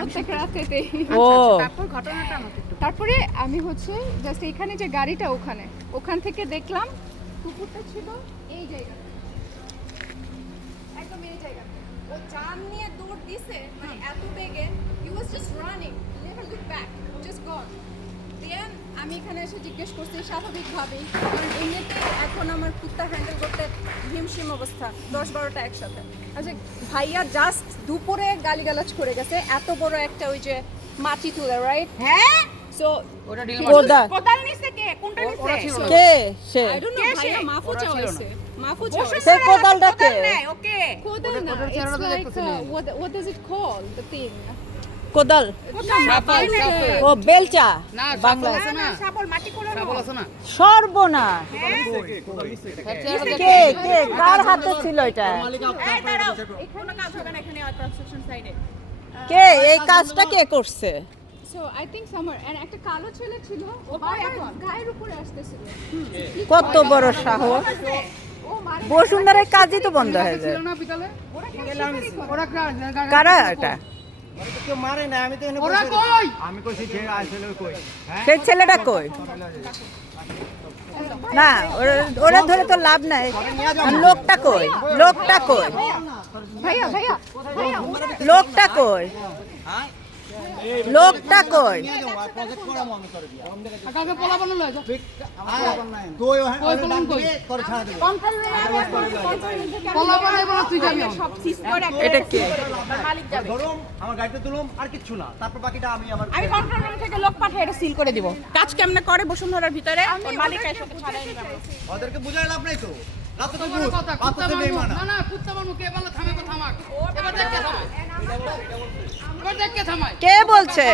প্রত্যেক রাতেতেই। ও তারপর ঘটনাটা আমাকে একটু তারপরে আমি হচ্ছে জাস্ট এখানে যে গাড়িটা ওখান থেকে দেখলাম কুকুরটা ছিল এই জায়গায়, একদম এই জায়গায়। ও জান নিয়ে দৌড় দিছে, মানে এত বেগে, he was just running, never look back, just gone. দেন আমি এখানে এসে জিজ্ঞেস করছি স্বাভাবিকভাবেই, কারণ এমনিতে এখন আমার কুত্তা হ্যান্ডেল করতে হিমশিম অবস্থা, 10-12টা একসাথে। আচ্ছা ভাইয়া জাস্ট দুপুরে গালিগালাজ করে গেছে, এত বড় একটা ওই যে মাটি তুলে, রাইট? হ্যাঁ সো ওটা ডিল কোদা কোদাল নিছে কে কোনটা নিছে কে সে I don't know, কে ভাইয়া সে? মাফু ওরা ছিল চাওয়াইছে, মাফু সে চাওয়াইছে। কোদালটা কে? ওকে কোদাল না, ওটার it's চেহারাটা তো like, দেখতেছিলেন। what does it call, the thing? কোদাল সাপল, সাপল। ও বেলচা না বাংলা সাপল আছে না সাবল মাটি করে সাপল আছে না সর্বনাশ কে কে কার হাতে ছিল এটা এই দাঁড়াও কোনো কাজ হবে না এখানে কনস্ট্রাকশন সাইডে কে এই কাজটা কে করছে So I think somewhere, and একটা কালো ছেলে ছিল, ও বারবার গায়ের উপরে আসতেছিল। কত বড় সাহস ও মারে বসুন্ধরার কাজই তো বন্ধ হয়ে যায় ছিল না বিকালে ওরা কারা এটা কেউ মারে না, আমি তো এখানে ওরা বসে- কই আমি কইছি যে আসলে কই হ্যাঁ সেই ছেলেটা কই না ওরা ধরে তো লাভ নাই লোকটা কই লোকটা কই ভাইয়া ভাইয়া ভাইয়া লোকটা কই লোকটা কই প্রজেক্ট করামো আমি করে দিয়া কালকে পোলা বানানো লয় যা তুই কই বলুন কই? করে ছাড়া দেব পোলা বানাইবো না তুই যাবি সব সিজ করে এটা কে? মালিক যাবে ধরুম আমার গাড়িতে তুলুম আর কিচ্ছু না, তারপর বাকিটা আমি আমার আমি কন্ট্রোল রুম থেকে লোক পাঠিয়ে এটা সিল করে দিব কাজ কেমনে করে বসুন্ধরার ভিতরে ওর মালিক এসে ছাড়াই নিবে ওদেরকে বুঝাই লাভ নাই তো, লাভ তো বড় কথা কুত্তা তো মারবো বেইমানা। না না কুত্তা মারবো কে বলে থামাইবো থামাক এবার দেখ কে থামায় এবার দেখ কে থামায় কে বলছে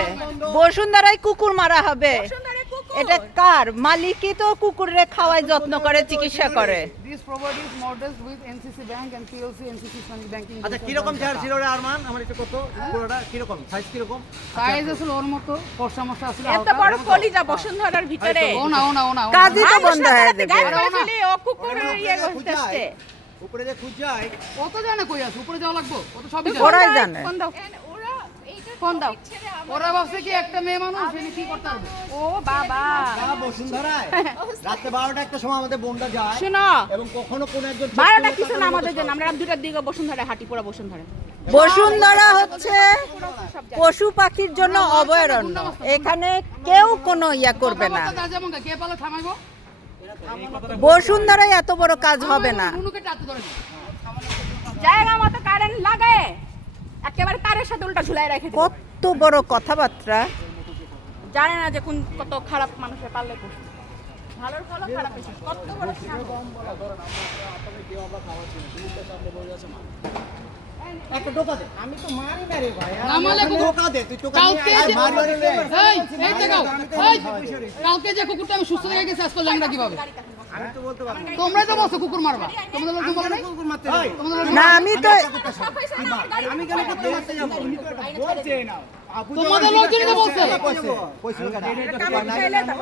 বসুন্ধরায় কুকুর মারা হবে বসুন্ধরার কুকুর এটা কার মালিকই তো কুকুরে খাওয়ায় যত্ন করে চিকিৎসা করে These properties mortgaged with NCC Bank and PLC NCC Islamic Banking. আচ্ছা কি রকম চার্জ ছিল রে আরমান, আমার এটা কত পুরোটা কি রকম সাইজ কি রকম? সাইজ আছে ওর মতো ফর্সা মশা আছে এত বড় কলিজা বসুন্ধরার ভিতরে ও না কাজই তো বন্ধ হয়ে যাবে গায়ে পড়ে ফেলি, ও কুকুর ইয়ে করতেছে উপরে যে খুঁজ যায় ও তো জানে কই আছে উপরে যাওয়া লাগবো ও তো সবই জানে ওরাই জানে ফোন দাও and ওরা এইটা ফোন দাও ছেড়ে ওরা ভাবছে কি একটা মেয়ে মানুষ সে কি করতে পারবে ও বাবা তারা বসুন্ধরায় রাতে 12টা একটা সময় আমাদের বোনটা যায় শুনো এবং কখনো কোনো একজন 12টা কিছু না আমাদের জন্য আমরা রাত 2টার দিকে বসুন্ধরায় হাঁটি পুরো বসুন্ধরায় বসুন্ধরা হচ্ছে পশু পাখির জন্য অভয়ারণ্য এখানে কেউ কোনো ইয়া করবে না কথা যেমন কে পালে থামাইবো বসুন্ধরায় এত বড় কাজ হবে না নুনুকে টাতে ধরে জায়গা মতো কারেন্ট লাগায় একেবারে তারের সাথে উল্টা ঝুলাই রেখে দিবে। কত বড় কথাবার্তা জানে না যে কোন কত খারাপ মানুষের পাল্লে পড়ছে ভালোর ফল খারাপের শেষ। কত বড় সাহস। একটা টোকা দে, আমি তো মারি না রে ভাই নামালে টোকা দে, তুই টোকা কালকে নিয়ে আয়, যে- মারি না রে। এই দেখাও কালকে যে কুকুরটা আমি সুস্থ হয়ে গেছে আজকে ল্যাংড়া কিভাবে আমি তো বলতে পারবো না। তোমরাই তো বলছো কুকুর মারবা তোমাদের লোক বলে নাই কুকুর মারতে যাই। তোমাদের লোক না আমি তো আমি কেন কুকুর মারতে যাবো? তোমাদের লোকজনই তো বলছে কইছিল কেন?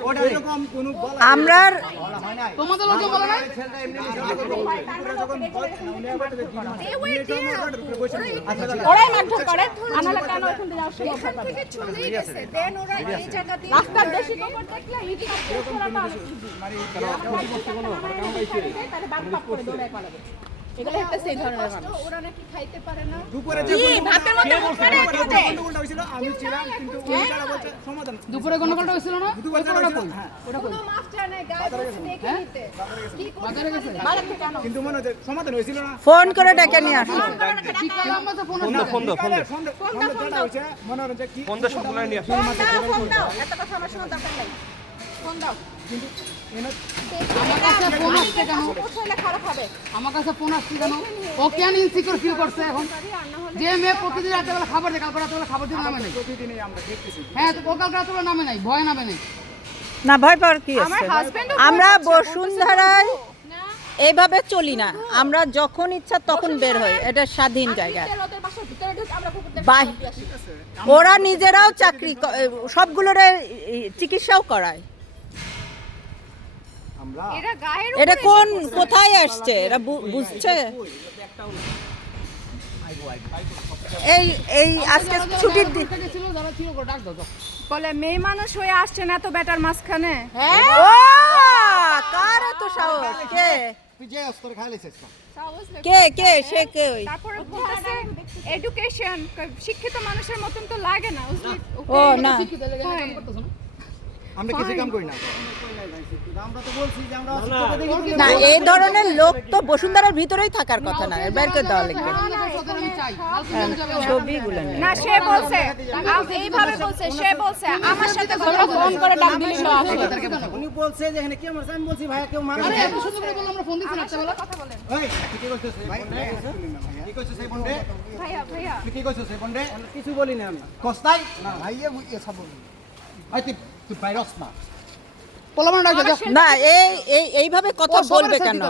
ওটা এরকম কোনো বলা আমরা হয় নাই। তোমাদের লোকজন বলে নাই ছেলেটা এমনি ওরাই মারধর করে আনালে কেন ওখান থেকে যাওয়ার সময় এখান থেকে চলেই গেছে, দেন ওরা এই জায়গা দিয়ে রাস্তার দেশি কুকুর দেখলে ইজি করতে তাহলে বাদ পাক করে দৌড়ায় পালাবে এগুলো হচ্ছে সেই ধরনের মানুষ কষ্ট, ওরা নাকি খাইতে পারে না। দুপুরে কি ভাতের মধ্যে মুখ করে খাবে হয়েছিল আমি ছিলাম কিন্তু উল্টাটা বলছে সমাধান দুপুরে গন্ডগোলটা হয়েছিল না কোনো মাফ চায় না, গায়ে বসে দেখে নিতে। কি করতে বাজারে গেছে বাড়াতে কেন কিন্তু মনে হচ্ছে সমাধান হয়েছিল না ফোন করে ডেকে নিয়ে আসো বিকালে আমরা তো ফোন মনে হচ্ছে কি ফোন দাও এত কথা আমার শোনা দরকার নাই ফোন দাও আমার কাছে ফোন আসছে কেন পৌঁছাইলে খারাপ হবে আমার কাছে ফোন আসছে কেন ও কেন ইনসিকিউর ফিল করছে এখন যে মেয়ে প্রতিদিন রাতে বেলা খাবার দেয় কালকে রাতে বেলা খাবার দিয়ে নামে নাই প্রতিদিনই আমরা দেখতেছি হ্যাঁ তো ও কালকে রাতে বেলা নামে নাই ভয় নামে নাই না ভয় পাওয়ার কি আমার আছে হাজবেন্ডও আমরা বসুন্ধরায় এইভাবে চলি না আমরা যখন ইচ্ছা তখন বের হই এটা স্বাধীন জায়গা ওদের বাসার ভিতরে ঢুকে আমরা কুকুরদের বাহ- দিয়ে আসি ওরা নিজেরাও চাকরি সবগুলোর চিকিৎসাও করায় আমরা এরা গায়ের এটা উপরে কোন কোথায় আসছে এরা বুঝছে এই এই আজকে ছুটির দিন ছিল যারা ছিল ডাক দাও যাও। বলে মেয়ে মানুষ হয়ে আসছেন এত বেটার মাঝখানে। ও কার এত সাহস কে তুই যে স্তর খাই লাইছিস না কে কে সে কে ওই? তারপরে বলতেছে এডুকেশন শিক্ষিত মানুষের মতন তো লাগে না বুঝলি? ও না শিক্ষিত লেগে কাম করতেছ না আমরা কিছু কাম করি না আমরা তো বলছি যে আমরা শিক্ষিত দেখি না এই ধরনের লোক তো বসুন্ধরার ভিতরেই থাকার কথা না বের করে দেওয়া লাগবে আমি চাই কালকে আমি যাবে ছবিগুলো নিয়ে। না সে বলছে এইভাবে বলছে সে বলছে আমার সাথে কথা ফোন করে ডাক দিলি উনি বলছে যে এখানে কি আমার আমি বলছি ভাইয়া কেউ মানে আরে এত সুন্দর করে বললাম আমরা ফোন দিছি রাতে বেলা কথা বলেন ওই তুই কি কইছিস ভাই কি কইছিস এই বন্ডে ভাইয়া ভাইয়া তুই কি কইছিস এই বন্ডে কিছু বলি না আমি কস্তাই না ভাইয়া এসব বলি আই তুই ভাইরাস না পোলামান ডাক দাও না এই এই এইভাবে কথা বলবে কেন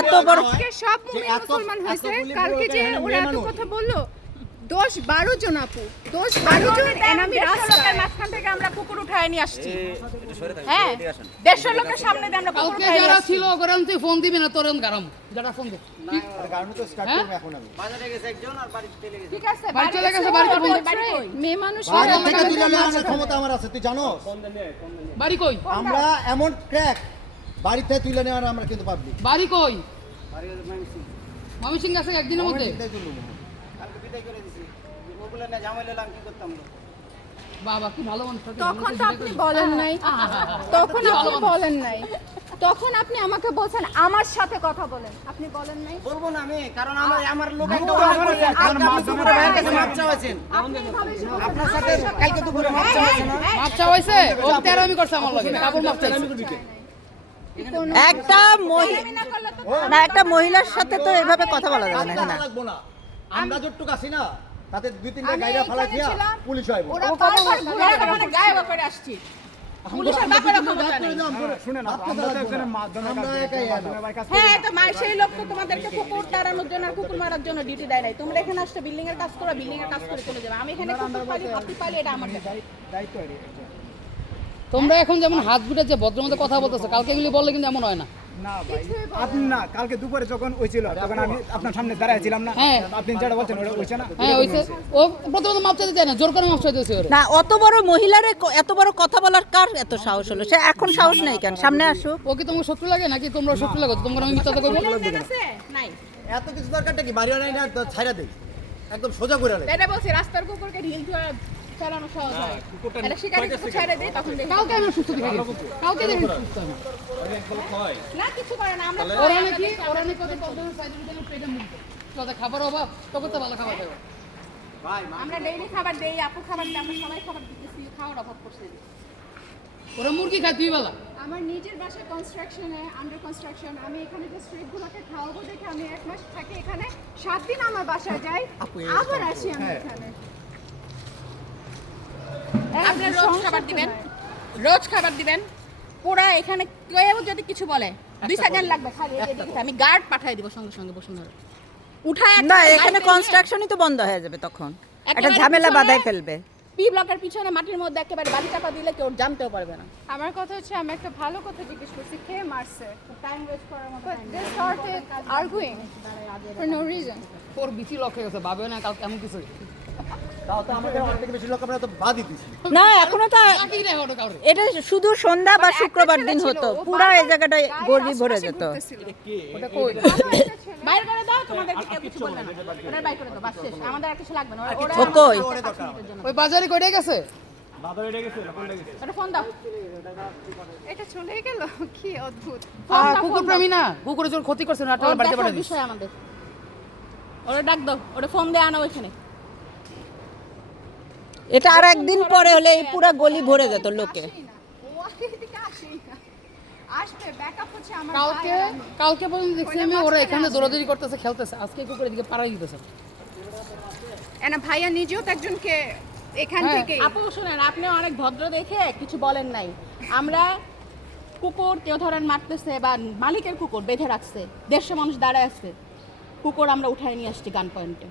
এত বড় আজকে সব মুসলমান হয়েছে কালকে যে ওরা এত কথা বললো 10-12 জন আপু 10-12 জন এনামি রাস্তার মাঝখান থেকে আমরা কুকুর উঠায় নিয়ে আসছি হ্যাঁ 150 লোকের সামনে দিয়ে আমরা কুকুর কালকে উঠায় নিয়ে যারা আসছি। ছিল গরম তুই ফোন দিবি না তোরন গরম যারা ফোন দে কারণ তো স্টার্ট করব এখন আমি ঠিক আছে বাড়ি চলে গেছে বাড়িতে ফোন দে মেয়ে মানুষ বাড়ি থেকে তুলে নেওয়ার ক্ষমতা আমার আছে তুই জানো বাড়ি কই আমরা এমন ক্র্যাক বাড়িতে তুলে নেওয়ার আমরা কিন্তু পাবলিক বাড়ি কই মামি সিং আছে একদিনের মধ্যে বাবা কি ভালো মানুষ তখন তো আপনি বলেন নাই তখন আপনি বলেন নাই তখন আপনি আমাকে বলছেন আমার সাথে কথা বলেন আপনি বলেন নাই বলবো না আমি কারণ আমার লোক একটা ভাইয়ের কাছে মাপ চাওয়াছেন আপনার সাথে কালকে দুপুরে মাপ চাওয়াছেন মাপ চাওয়াইছে ও তেরো আমি করছে আমার লগে কাবুল মাপ চাইছে একটা না একটা মহিলার সাথে তো এইভাবে কথা বলা যাবে না না লাগবো না আমরা যতটুকু আছি না তাতে দুই তিনটা গাইরা ফালা দিয়া পুলিশ হইব ওরা বারবার ঘুরে আমরা গায়েব করে আসছি পুলিশের ব্যাপারে ক্ষমতা নেই শুনেন আমরা তো একজনের মাধ্যমে আমরা একাই হ্যাঁ তো সেই লোক তো তোমাদেরকে কুকুর তাড়ানোর জন্য আর কুকুর মারার জন্য ডিউটি দেয় নাই তোমরা এখানে আসছো বিল্ডিং এর কাজ করো বিল্ডিং এর কাজ করে চলে যাবে আমি এখানে কুকুর পালি আপনি পালি এটা আমার ব্যাপার তোমরা এখন যেমন হাত গুটে যে ভদ্রমতো কথা বলতেছো কালকে এগুলি বললে কিন্তু এমন হয় না না ভাই আপনি না কালকে দুপুরে যখন হয়েছিল তখন আমি আপনার সামনে দাঁড়ায় ছিলাম না হ্যাঁ। আপনি যেটা বলছেন ওটা হয়েছে না হ্যাঁ হইছে ও প্রথমত মাপ চাইতে চায় না জোর করে মাপ চাইতে হইছে ওরে না অত বড় মহিলারে এত বড় কথা বলার কার এত সাহস হলো সে এখন সাহস নেই কেন সামনে আসুক ও কি তোমার শত্রু লাগে নাকি তোমরা শত্রু লাগো তোমরা আমি মিথ্যা কথা কইবো আছে নাই এত কিছু দরকারটা কি বাড়ি নাই না ছাইরা দেই একদম সোজা করে দেই এটা বলছি রাস্তার কুকুরকে ঢিল ফেরানো সহজ হয় এটা শিকারি কুকুর ছেড়ে দেয় তখন দেখি কালকে আমি সুস্থ দেখে গেছি কালকে দেখি সুস্থ আমি না কিছু করে না আমরা ওরা নাকি কত প্রবলেমের সাইডে দিতে পেটে মুখ কত খাবার অভাব তবে তো ভালো খাবার দেবো আমরা ডেইলি খাবার দেই আপু খাবার দেই আমরা সবাই খাবার দিতেছি খাওয়ার অভাব করছে ওরা মুরগি খায় তুই বেলা আমার নিজের বাসায় কনস্ট্রাকশনে আন্ডার কনস্ট্রাকশন আমি এখানে যে স্ট্রিটগুলোকে খাওয়াবো দেখে আমি 1 মাস থাকি এখানে 7 দিন আমার বাসায় যাই আবার আসি আমি এখানে আপনি রোজ খাবার দিবেন রোজ খাবার দিবেন পুরা এখানে কেউ যদি কিছু বলে 2 সেকেন্ড লাগবে খালি এদিকে আমি গার্ড পাঠিয়ে দিব সঙ্গে সঙ্গে বসুন্ধরা উঠায় না এখানে কনস্ট্রাকশনই তো বন্ধ হয়ে যাবে তখন একটা ঝামেলা বাধায় ফেলবে পি ব্লকের পিছনে মাটির মধ্যে একেবারে বাড়ি চাপা দিলে কেউ জানতেও পারবে না আমার কথা হচ্ছে আমি একটা ভালো কথা জিজ্ঞেস করছি কে মারছে টাইম ওয়েস্ট করার মতো but they started arguing for no reason ওর বিচি লক্ষ্য গেছে ভাবেও না কালকে এমন কিছু তাও তো আমাদের অনেক বেশি লোক আমরা তো বাদই দিছি না এখনো তো বাকি রে ওটা কাউরে এটা শুধু সন্ধ্যা বা শুক্রবার দিন হতো পুরো এই জায়গাটায় গর্বি ভরে যেত ওটা কই বাইর করে দাও তোমাদেরকে কেউ কিছু বলবে না ওরা বাইর করে দাও বাস শেষ আমাদের আর কিছু লাগবে না ওরা ও কই ওই বাজারে কইটা গেছে ওটা ফোন দাও এটা চলে গেল কি অদ্ভুত কুকুর প্রেমী না কুকুরের জন্য ক্ষতি করছে না ওর বাড়িতে দেখার পাঠিয়ে দিস বিষয় আমাদের ওরা ডাক দাও ওরা ফোন দিয়ে আনো ওইখানে এটা আর একদিন পরে হলে এই পুরো গলি ভরে যেত লোকে আসেই না ও এদিকে আসেই না আসবে ব্যাকআপ হচ্ছে আমার কালকে ভাই আর আমি। কালকে পর্যন্ত দেখছি আমি ওরা এখানে দৌড়াদৌড়ি করতেছে খেলতেছে আজকে কুকুর এদিকে পাড়াই দিতেছে এনা ভাইয়া নিজেও তো একজনকে এখান হ্যাঁ, থেকে আপু শুনেন আপনি অনেক ভদ্র দেখে কিছু বলেন নাই আমরা কুকুর কেউ ধরেন মারতেছে বা মালিকের কুকুর বেঁধে রাখছে 150 মানুষ দাঁড়ায় আছে কুকুর আমরা উঠায় নিয়ে আসছি গান পয়েন্টে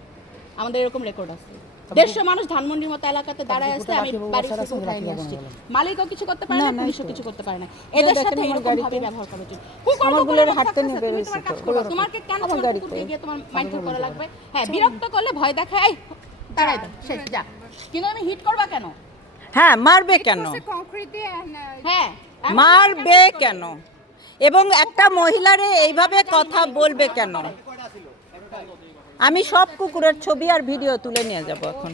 আমাদের এরকম রেকর্ড আছে 150 মানুষ ধানমন্ডির মতো এলাকাতে দাঁড়ায় আছে, আমি বাড়ি থেকে উঠাই নিয়ে আসছি। মালিকও কিছু করতে পারে না, পুলিশও কিছু করতে পারে না। এদের সাথে এরকম ভাবে ব্যবহার করা উচিত। আমারগুলোর হাঁটতে নিয়ে বের হয়েছে তো। তোমাকে কেন তোমার কুকুরকে গিয়ে তোমার মাইন্ড করা লাগবে? হ্যাঁ, বিরক্ত করলে ভয় দেখায়, এই দাঁড়াই দাও, শেষ যা। কিন্তু আমি হিট করবা কেন? হ্যাঁ, মারবে কেন? কংক্রিট দিয়ে হ্যাঁ, মারবে কেন? এবং একটা মহিলারে এইভাবে কথা বলবে কেন? আমি সব কুকুরের ছবি আর ভিডিও তুলে নিয়ে যাব এখন।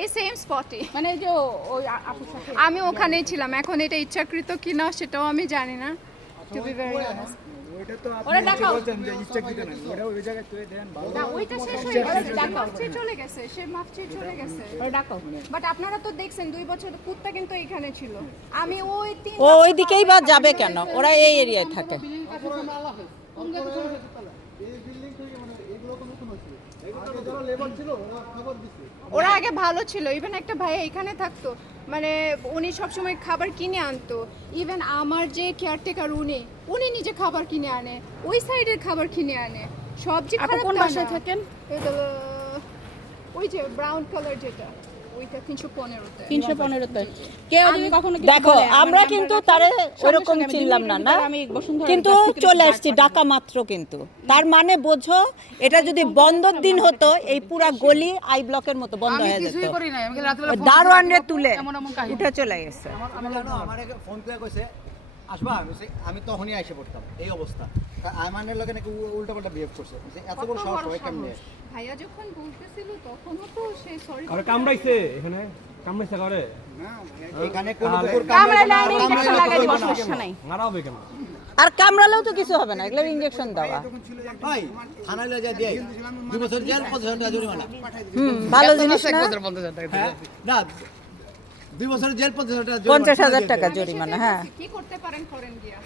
এই সেম স্পটে মানে এই যে ওই আপুর সাথে আমি ওখানেই ছিলাম। এখন এটা ইচ্ছাকৃত কিনা সেটাও আমি জানি না। টু বি ভেরি অনেস্ট, ওইটা তো আপনি ওরা ডাকাও। বলছেন যে ইচ্ছাকৃত না, ওটা ওই জায়গায় তুই দেন ভালো। না ওইটা শেষ হয়ে গেছে, মাফ চেয়ে চলে গেছে, সে মাফ চেয়ে চলে গেছে। ওরা ডাকো। বাট আপনারা তো দেখছেন 2 বছর কুত্তা কিন্তু এখানে ছিল। আমি ওই 3 ও ওই দিকেই বা যাবে কেন? ওরা এই এরিয়ায় থাকে। ওরা আগে ভালো ছিল, ইভেন একটা ভাই এখানে থাকতো, মানে উনি সবসময় খাবার কিনে আনতো। ইভেন আমার যে কেয়ারটেকার উনি নিজে খাবার কিনে আনে, ওই সাইডের খাবার কিনে আনে। সবজি আপু খারাপ কোন তা বাসায় না। থাকেন? এটা ওই যে ব্রাউন কালার যেটা, ওইটা 315-তে। 315 তে কেউ যদি কখনো কিছু দেখো, বলে, আমরা আমার কিন্তু নাম্বার তারে আছে, ওরকম সঙ্গে সঙ্গে আমি চিনলাম 2 না, মিনিটের না? ভিতরে আমি বসুন্ধরা কিন্তু কাছ থেকে চলে গার্ড আসছি পাঠাবো। ডাকা মাত্র কিন্তু। তার মানে বোঝো, এটা যদি বন্ধর দিন হতো, এই পুরা গলি আই ব্লকের মতো বন্ধ আমি হয়ে যেত। কিছুই করি না, আমি রাতে বেলা দারোয়ান রে তুলে এমন এমন কাহিনী। উঠে চলে গেছে। আমার ফোন করে কইছে আসবা, আমি তখনই আইসে পড়তাম এই অবস্থা। আমার লোকে নাকি উল্টা পাল্টা বিহেভ করছে, যে এত বড় সাহস হয় কেমনে? ভাইয়া যখন বলতেছিল তখনও তো সে সরি কারে কামড়াইছে এখানে? কামড়াইছে কারে? এখানে কোন তাহলে- কুকুর কামড়াইলে কামড়াইলে আমি ইনজেকশন লাগাই দিব, সমস্যা নাই। মারা হবে কেন? আর কামড়ালেও তো কিছু হবে না, এগুলো ইনজেকশন দেওয়া। ভাই থানায় লয়ে যায় দেই 2 বছর জেল 50,000 টাকা জরিমানা। ভালো জিনিস না? 50,000 টাকা হ্যাঁ না 2 বছর জেল 50,000 টাকা 50,000 টাকা জরিমানা। হ্যাঁ, কি করতে পারেন করেন গিয়া।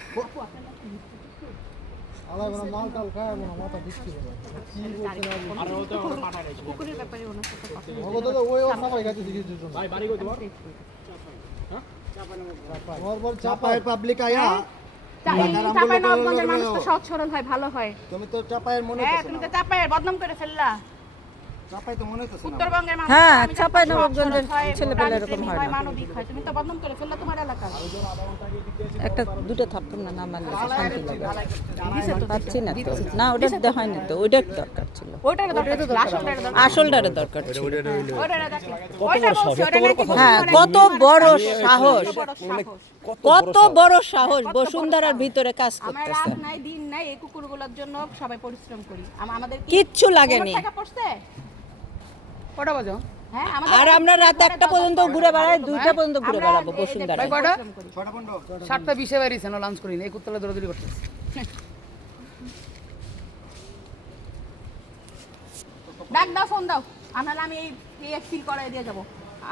কুকুরের ব্যাপারে ওনার সাথে কথা ভাই বাড়ি কই তোমার? চাপায় পাবলিক আয়া চাপাই নবাবগঞ্জের মানুষ তো সৎ সরল হয়, ভালো হয়। তুমি তো চাপায়ের মনে হ্যাঁ, হইতেছে তুমি না। তো চাপাইয়ের বদনাম করে ফেললা। চাপাই তো মনে হইতেছে না। উত্তরবঙ্গের মানুষ হ্যাঁ, তো আমি জানি চাঁপাই সৎ নবাবগঞ্জের সরল হয়, ছেলেপেলে এরকম প্রাণীপ্রেমী হয় না। মানবিক হয়। তুমি তো বদনাম করে ফেললা তোমার এলাকার। একটা দুটো থাপ্পড় না মারলে তো শান্তি লাগে। পাচ্ছি না তো, না ওটা দেওয়া হয়নি তো, ওইটার দরকার ছিল, ওইটার দরকার ছিল, আসলটার দরকার। আসলটারে দরকার ছিল। ওইটার দেখলে। ওইটা বলছি, ওটা নাকি হ্যাঁ, কত বড় সাহস, বড় সাহস। কত বড় সাহস বসুন্ধরার ভিতরে কাজ আমার করতেছে। রাত নাই দিন নাই এই কুকুরগুলোর জন্য সবাই পরিশ্রম করি। আমাদের কিচ্ছু লাগেনি। টাকা পড়ছে? কটা বাজে? হ্যাঁ, আর আমরা রাত 1টা পর্যন্ত ঘুরে বেড়াই, 2টা পর্যন্ত ঘুরে বেড়াবো বসুন্ধরায়। কয়টা? পরিশ্রম করি। 7:20 এ বেরিয়েছেন, লাঞ্চ করিনি, এই কুত্তলা দৌড়াদৌড়ি করতেছে। ডাক দাও, ফোন দাও, নাহলে আমি এই ফিল করাই দিয়ে যাবো।